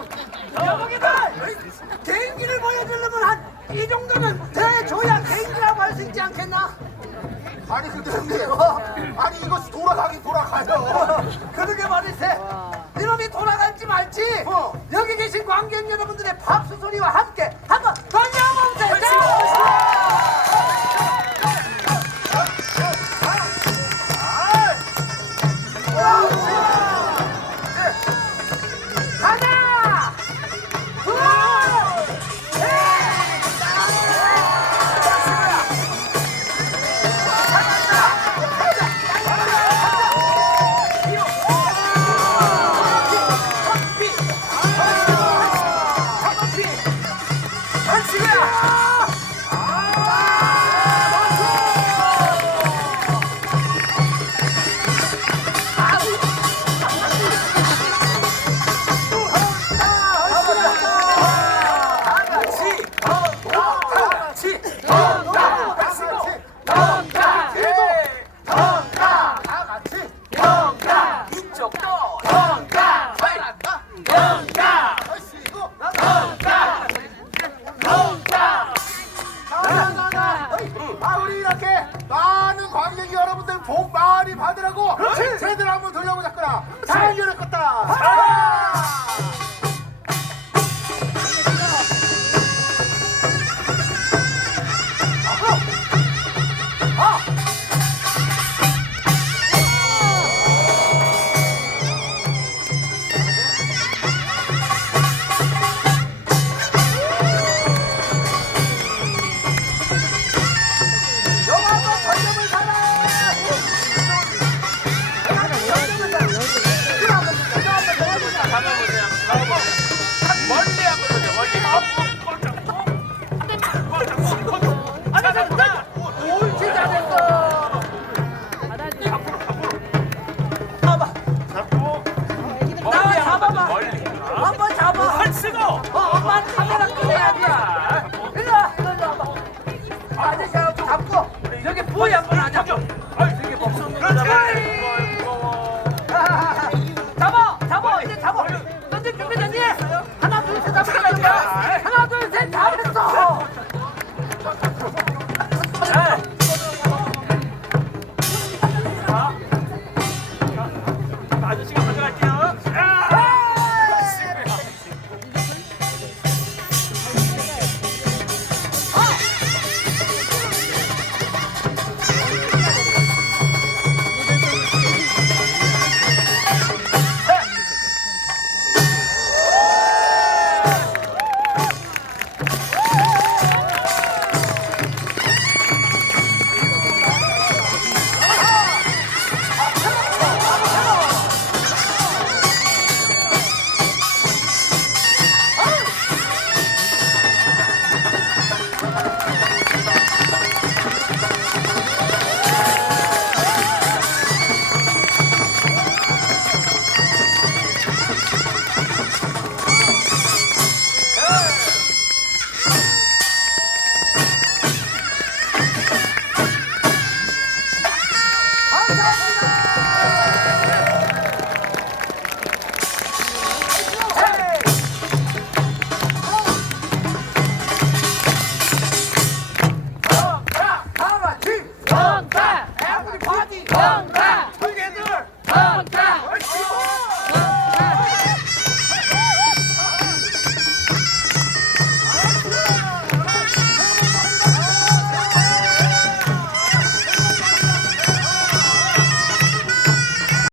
여기들 개인기를 보여주려면 한 이 정도는 대줘야 개인기라고 할 수 있지 않겠나? 아니 근데 형님 어? 아니 이거 돌아가긴 돌아가요 그러게 말이세. 이놈이 돌아갈지 말지. 어. 여기 계신 관객 여러분들의 박수 소리와 함께 복 많이 받으라고 제대로 한번 돌려보자꾸나. 잘 열었겠다 엄마 카메라 끄세요 일로 와 일로 와 아저씨하고 아, 잡고. 여기 부위 한번 하자.